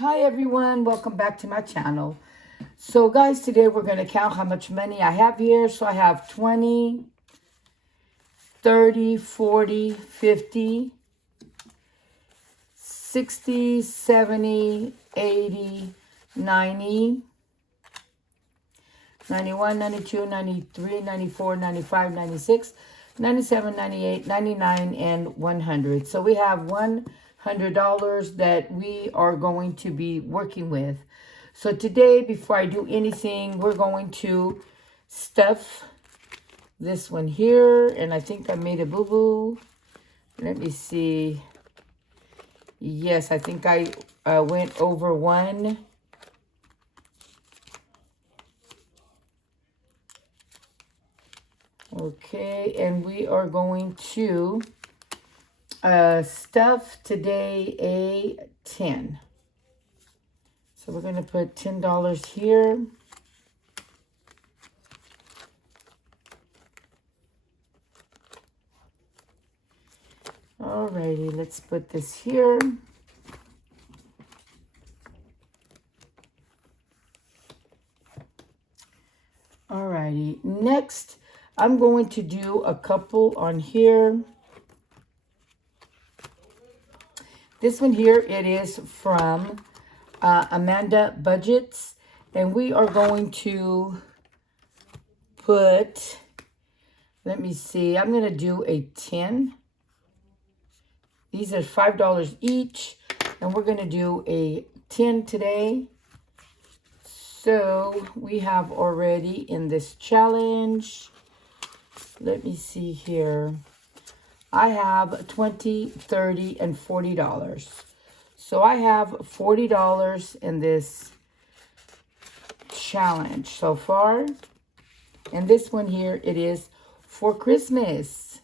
Hi everyone, welcome back to my channel. So guys, today we're going to count how much money I have here. So I have 20, 30, 40, 50, 60, 70, 80, 90, 91, 92, 93, 94, 95, 96, 97, 98, 99, and 100. So we have $100 that we are going to be working with. So today, before I do anything, we're going to stuff this one here. And I think I made a boo-boo. Let me see. Yes, I think I went over one. Okay, and we are going to stuff today a 10. So we're going to put $10 here. Alrighty, let's put this here. Alrighty, next I'm going to do a couple on here. This one here, it is from Amanda Budgets, and we are going to put, let me see, I'm going to do a 10. These are $5 each, and we're going to do a 10 today. So we have already in this challenge, let me see here, I have $20, $30, and $40. So I have $40 in this challenge so far. And this one here, it is for Christmas.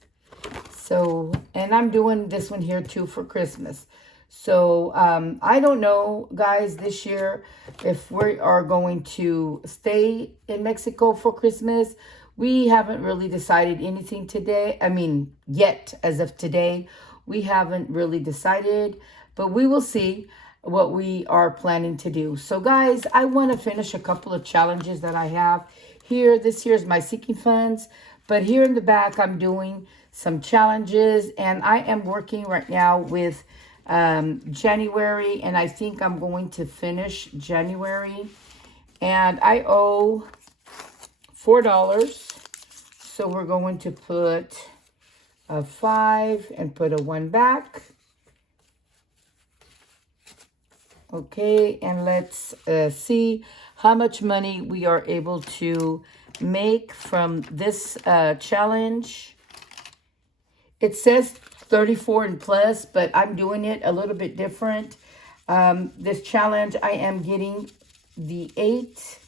So, and I'm doing this one here too for Christmas. So, I don't know, guys, this year, if we are going to stay in Mexico for Christmas. We haven't really decided anything today. Yet, as of today, we haven't really decided, but we will see what we are planning to do. So, guys, I want to finish a couple of challenges that I have here. This here is my seeking funds, but here in the back, I'm doing some challenges, and I am working right now with January, and I think I'm going to finish January, and I owe $4. So we're going to put a 5 and put a 1 back. Okay, and let's see how much money we are able to make from this challenge. It says 34 and plus, but I'm doing it a little bit different. This challenge, I am getting the 8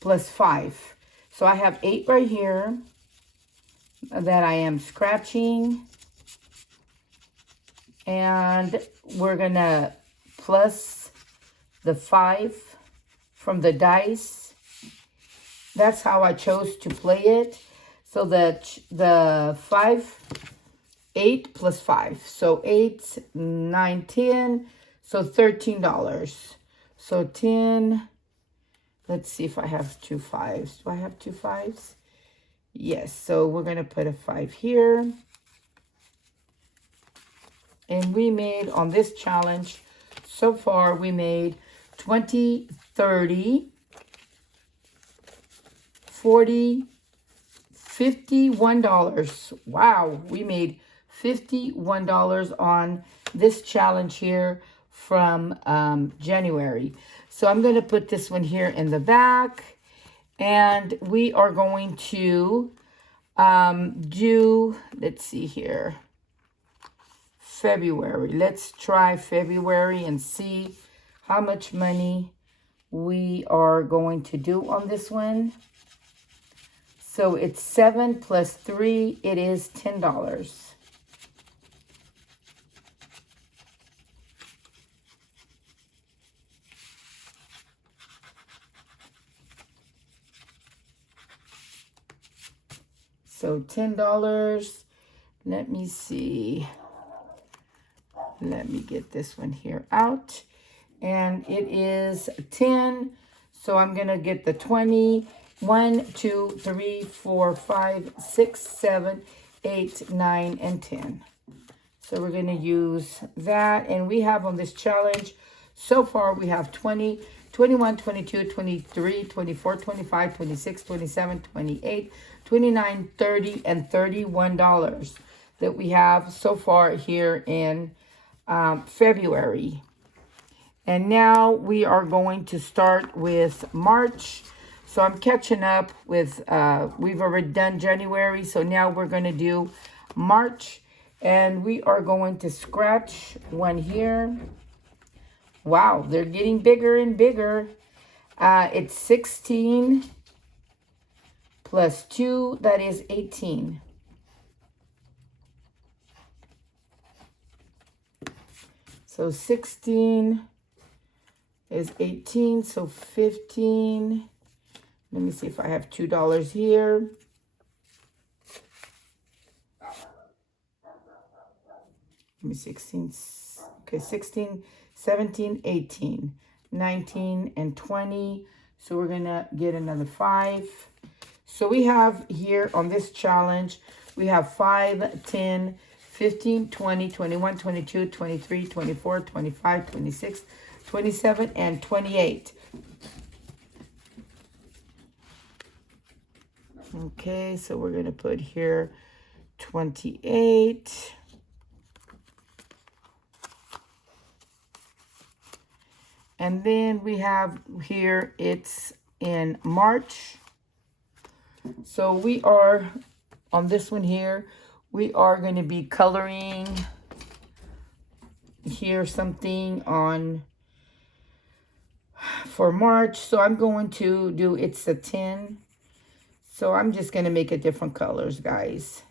plus 5. So I have 8 right here that I am scratching. And we're going to plus the 5 from the dice. That's how I chose to play it. So the 5, 8 plus 5. So 8, 9, 10. So $13. So 10. Let's see if I have 2 5s. Do I have 2 5s? Yes. So we're going to put a 5 here. And we made on this challenge, so far we made 20, 30, 40, $51. Wow. We made $51 on this challenge here from January. So I'm going to put this one here in the back, and we are going to do, let's see here, February. Let's try February and see how much money we are going to do on this one. So it's 7 plus 3, it is $10. So $10, let me see. Let me get this one here out. and it is 10. So I'm going to get the 20. 1, 2, 3, 4, 5, 6, 7, 8, 9, and 10. So we're going to use that. And we have on this challenge, so far we have 20, 21, 22, 23, 24, 25, 26, 27, 28, 29, 30, and $31 that we have so far here in February. And now we are going to start with March. So I'm catching up with, we've already done January. So now we're going to do March. And we are going to scratch one here. Wow, they're getting bigger and bigger. It's 16 plus 2, that is 18. So 16 is 18, so 15. Let me see if I have $2 here. Give me 16, okay, 16, 17, 18, 19, and 20. So we're gonna get another 5. So we have here on this challenge, we have 5, 10, 15, 20, 21, 22, 23, 24, 25, 26, 27, and 28. Okay, so we're gonna put here 28. And then we have here, it's in March. So we are, on this one here, we are going to be coloring here something on, for March. So I'm going to do, it's a 10. So I'm just going to make it different colors, guys.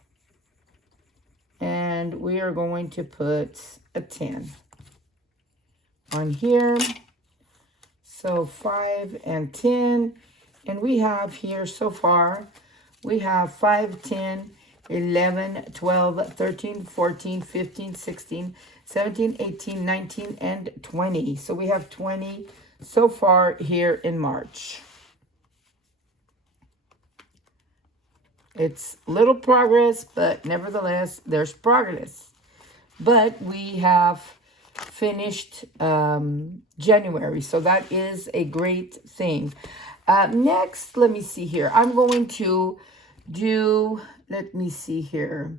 And we are going to put a 10 on here. So 5 and 10, and we have here so far, we have 5, 10, 11, 12, 13, 14, 15, 16, 17, 18, 19, and 20. So we have 20 so far here in March. It's little progress, but nevertheless, there's progress. But we have finished January, so that is a great thing. Next, let me see here. I'm going to do, let me see here.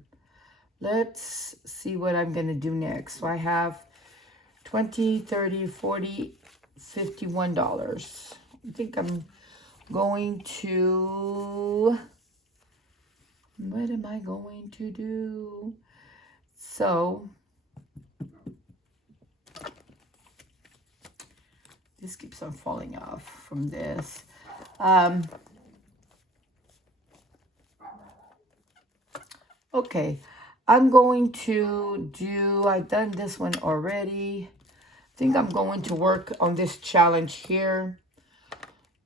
Let's see what I'm going to do next. So I have 20, 30, 40, $51. I think I'm going to, what am I going to do? So this keeps on falling off from this. Okay, I'm going to do, I've done this one already. I think I'm going to work on this challenge here.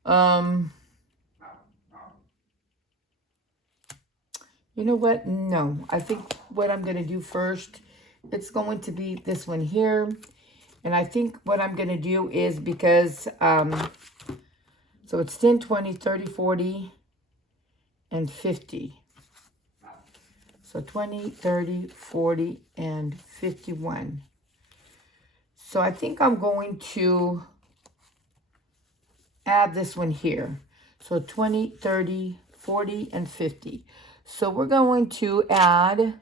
You know what? No, I think what I'm going to do first, it's going to be this one here. And I think what I'm going to do is because, so it's 10, 20, 30, 40, and 50. So 20, 30, 40, and 51. So I think I'm going to add this one here. So 20, 30, 40, and 50. So we're going to add,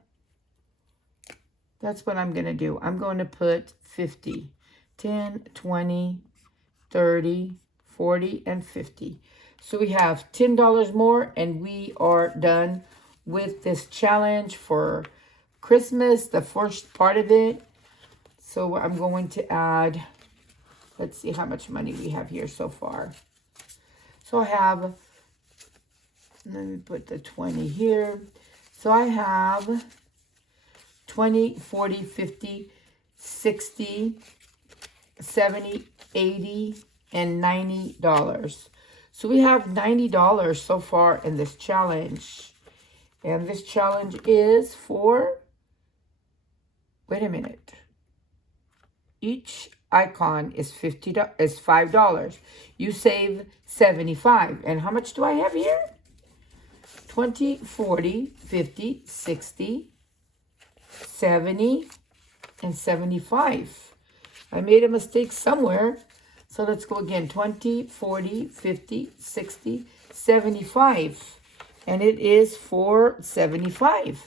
that's what I'm going to do. I'm going to put 50. 10, 20, 30, 40, and 50. So we have $10 more, and we are done with this challenge for Christmas, the first part of it. So I'm going to add, let's see how much money we have here so far. So I have, let me put the 20 here. So I have 20, 40, 50, 60, 70, 80, and $90. So we have $90 so far in this challenge. And this challenge is for, wait a minute. Each icon is $5. You save 75. And how much do I have here? 20, 40, 50, 60, 70, and 75. I made a mistake somewhere. So let's go again. 20, 40, 50, 60, 75. And it is $4.75.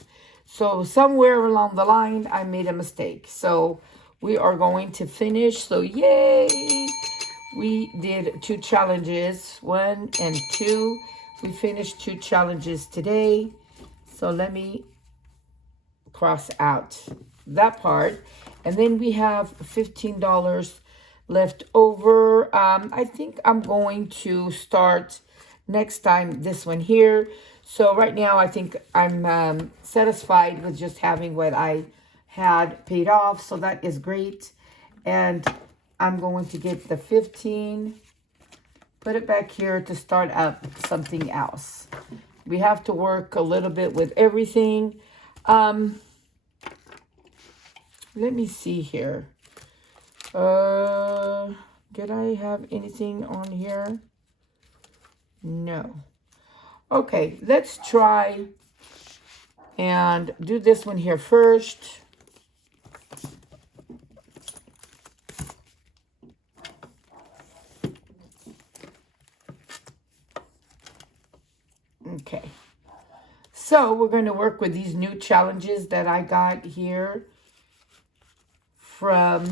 So somewhere along the line, I made a mistake. So we are going to finish. So yay! We did 2 challenges, 1 and 2. We finished 2 challenges today. So let me cross out that part. And then we have $15 left over. I think I'm going to start next time this one here. So right now I think I'm satisfied with just having what I had paid off. So that is great. And I'm going to get the 15, put it back here to start up something else. We have to work a little bit with everything. Let me see here. Did I have anything on here? No. Okay, let's try and do this one here first. Okay. So we're going to work with these new challenges that I got here from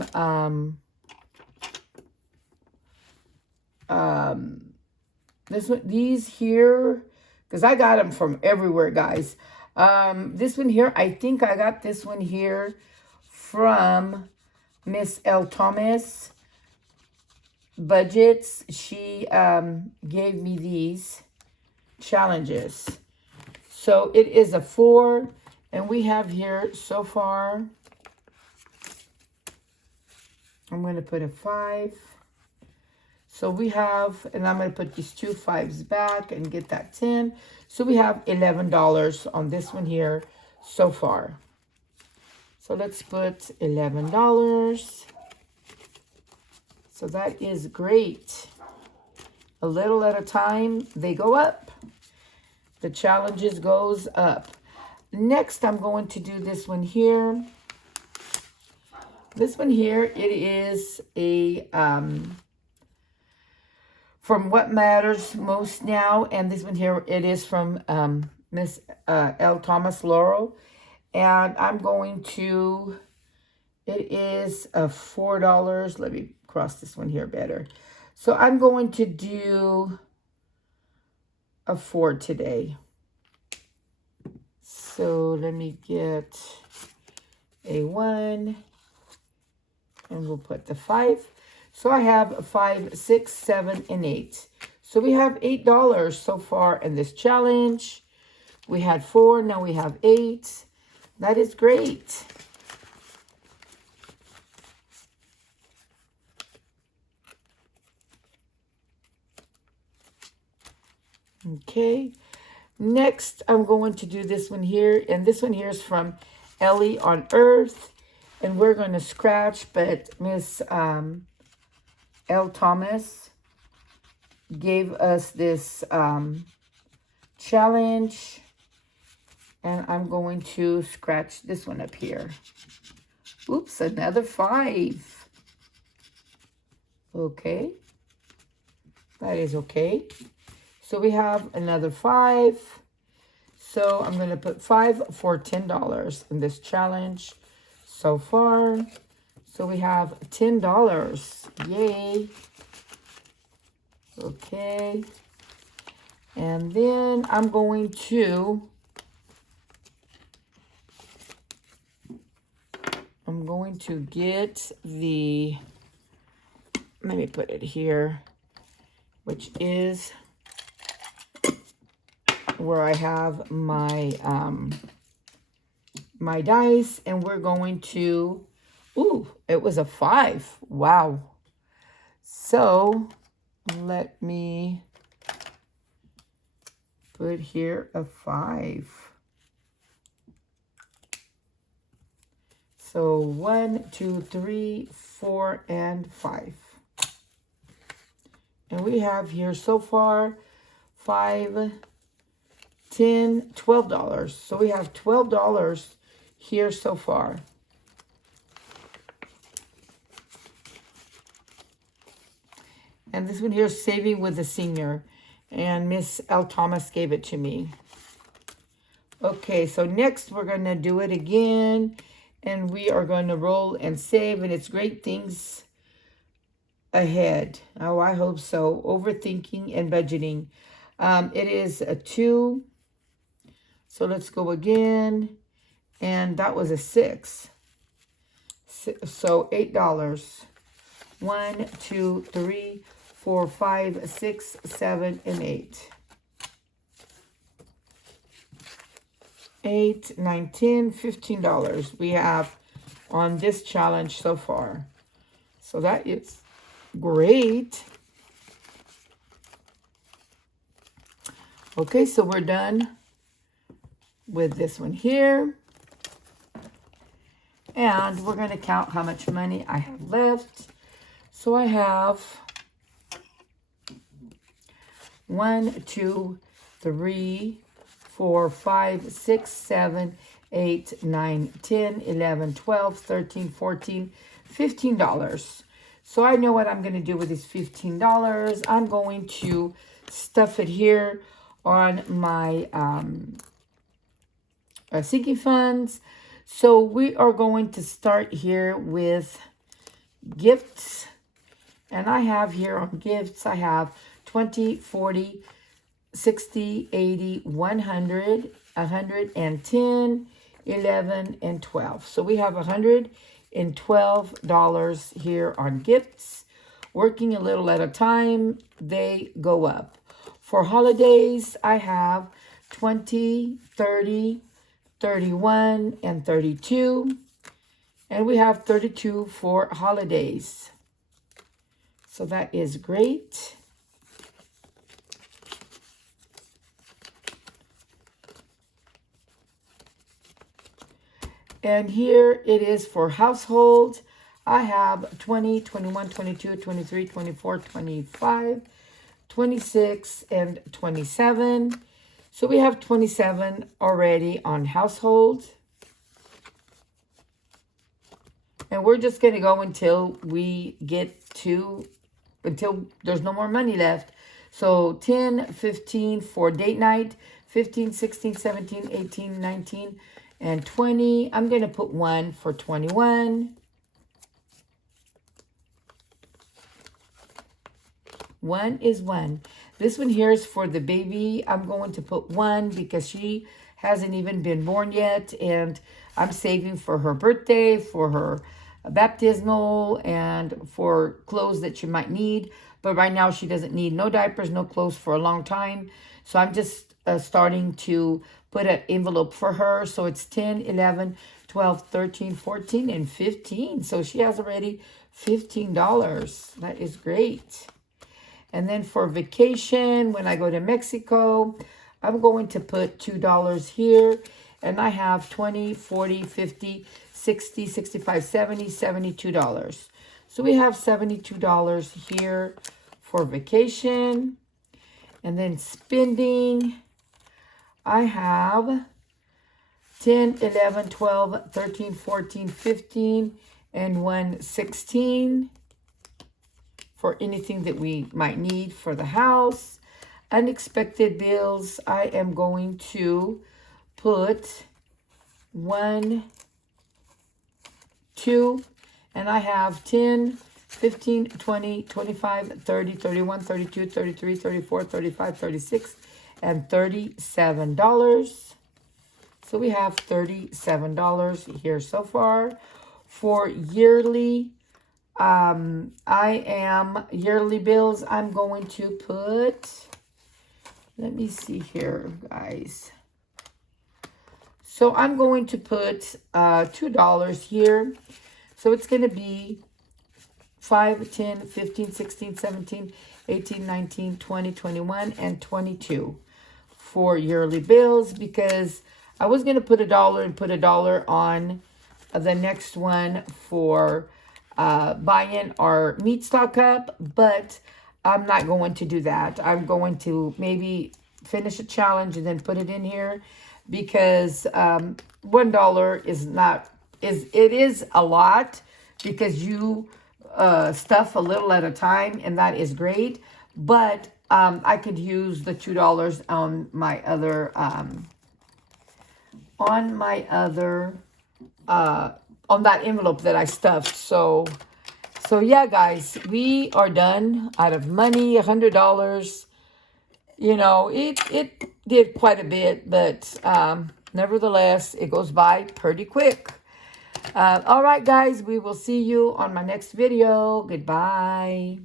these here, because I got them from everywhere, guys. This one here, I think I got this one here from Miss L. Thomas Budgets. She gave me these challenges. So it is a 4, and we have here so far, I'm going to put a 5. So we have, and I'm going to put these 2 5s back and get that 10. So we have $11 on this one here so far. So let's put $11. So that is great. A little at a time, they go up. The challenges goes up. Next, I'm going to do this one here. This one here, it is a From What Matters Most Now. And this one here, it is from Miss L. Thomas Laurel. And I'm going to, it is a $4. Let me cross this one here better. So I'm going to do a 4 today. So let me get a 1. And we'll put the 5. So I have 5, 6, 7, and 8. So we have $8 so far in this challenge. We had 4, now we have 8. That is great. Okay. Next, I'm going to do this one here. And this one here is from Ellie on Earth. And we're going to scratch, but Miss L. Thomas gave us this challenge. And I'm going to scratch this one up here. Oops, another 5. Okay. That is okay. So we have another 5. So I'm going to put 5 for $10 in this challenge so far. So we have $10. Yay. Okay. And then I'm going to get the, let me put it here, which is where I have my my dice, and we're going to, ooh, it was a 5. Wow. So let me put here a 5. So 1, 2, 3, 4, and 5. And we have here so far $5, $10, $12. So we have $12 here so far. And this one here is Saving with the Senior. And Miss L. Thomas gave it to me. Okay, so next we're going to do it again. And we are going to roll and save. And it's Great Things Ahead. Oh, I hope so. Overthinking and budgeting. It is a 2. So let's go again. And that was a 6. So $8. 1, 2, 3, 4, 5, 6, 7, and 8. 8, 9, 10, $15 we have on this challenge so far. So that is great. Okay, so we're done with this one here. And we're going to count how much money I have left. So I have 1, 2, 3, 4, 5, 6, 7, 8, 9, 10, 11, 12, 13, 14, $15. So I know what I'm going to do with this $15. I'm going to stuff it here on my sinking funds. So we are going to start here with gifts. And I have here on gifts, I have 20, 40, 60, 80, 100, 110, 11, and 12. So we have $112 here on gifts. Working a little at a time, they go up. For holidays, I have 20, 30, 31, and 32. And we have 32 for holidays. So that is great. And here it is for household. I have 20, 21, 22, 23, 24, 25, 26, and 27. So we have 27 already on household. And we're just going to go until we get to, until there's no more money left. So 10, 15 for date night, 15, 16, 17, 18, 19, and 20. I'm going to put 1 for 21. 1 is 1. This one here is for the baby. I'm going to put 1 because she hasn't even been born yet. And I'm saving for her birthday, for her baptismal, and for clothes that she might need. But right now she doesn't need no diapers, no clothes for a long time. So I'm just starting to put an envelope for her. So it's 10, 11, 12, 13, 14, and 15. So she has already $15. That is great. And then for vacation, when I go to Mexico, I'm going to put $2 here. And I have 20, 40, 50, 60, 65, 70, $72. So we have $72 here for vacation. And then spending, I have 10, 11, 12, 13, 14, 15, and 116 for anything that we might need for the house. Unexpected bills, I am going to put 1, 2, and I have 10, 15, 20, 25, 30, 31, 32, 33, 34, 35, 36, and $37. So we have $37 here so far. For yearly, yearly bills, I'm going to put, let me see here, guys. So I'm going to put $2 here. So it's going to be 5, 10, 15, 16, 17, 18, 19, 20, 21, and 22 for yearly bills, because I was going to put $1 and put $1 on the next one for buying our meat stock up, but I'm not going to do that. I'm going to maybe finish a challenge and then put it in here, because $1 is not, it is a lot, because you stuff a little at a time, and that is great. But I could use the $2 on my other on that envelope that I stuffed. So yeah, guys, we are done. Out of money, $100. You know, it did quite a bit, but nevertheless, it goes by pretty quick. All right, guys, we will see you on my next video. Goodbye.